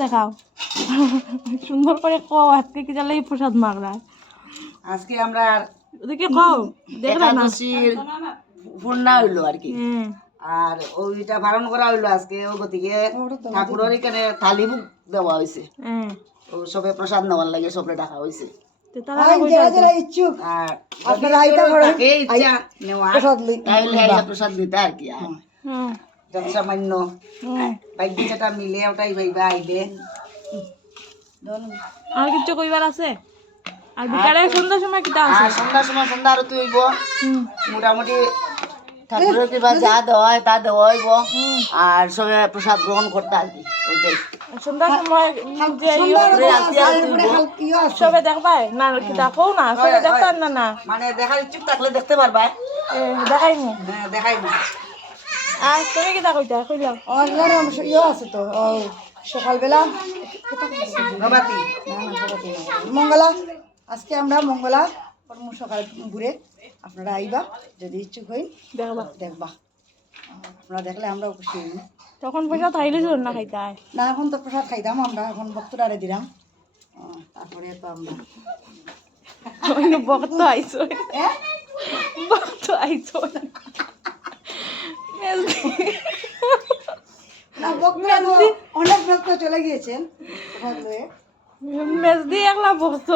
দেখাও সুন্দর করে কও আজকে কি জানলে প্রসাদ মাগরা আজকে আমরা ওদিকে কও দেখলা না একাদশীর পূর্ণা হইলো আর কি। আর ওইটা পালন করা হইলো আজকে। ও গতিকে ঠাকুরের এখানে থালি মুখ দেওয়া হয়েছে। ও সবে প্রসাদ নেওয়ার লাগে সবে ডাকা হয়েছে। প্রসাদ দিতে আর কি সামান্য বাইক যেটা মিলে ওটাই ভাইবা আইলে। আর কিছু কইবার আছে? আর বিকালে সন্ধ্যার সময় কিটা আছে? আর সন্ধ্যার সময় সন্ধ্যা আরতি হইব। মোটামুটি ঠাকুরের কিবা যা দেওয়া হয় তা দেওয়া হইব। আর সবে প্রসাদ গ্রহণ করতে আর কি ওইটাই। সন্ধ্যার সময় যে সবে দেখবাই না কিটা কও না সবে দেখতাম না না মানে দেখার ইচ্ছুক থাকলে দেখতে পারবা। দেখাইনি হ্যাঁ দেখাইনি। আর তুমি কিটা কইতা কইলাম আছে তো সকালবেলা মঙ্গলা আজকে আমরা মঙ্গলা কর্ম সকাল ঘুরে আপনারা আইবা যদি ইচ্ছুক হই দেখবা। আপনারা দেখলে আমরাও খুশি হই। তখন পয়সা থাইলে শুন না খাইতে না এখন তো প্রসাদ খাইতাম আমরা, এখন ভক্তরারে দিলাম। তারপরে তো আমরা ভক্ত আইসো ভক্ত আইসো না ভক্তরা তো অনেক ভক্ত চলে গিয়েছেন প্রসাদ লয়ে। মেজদি একলা ভক্ত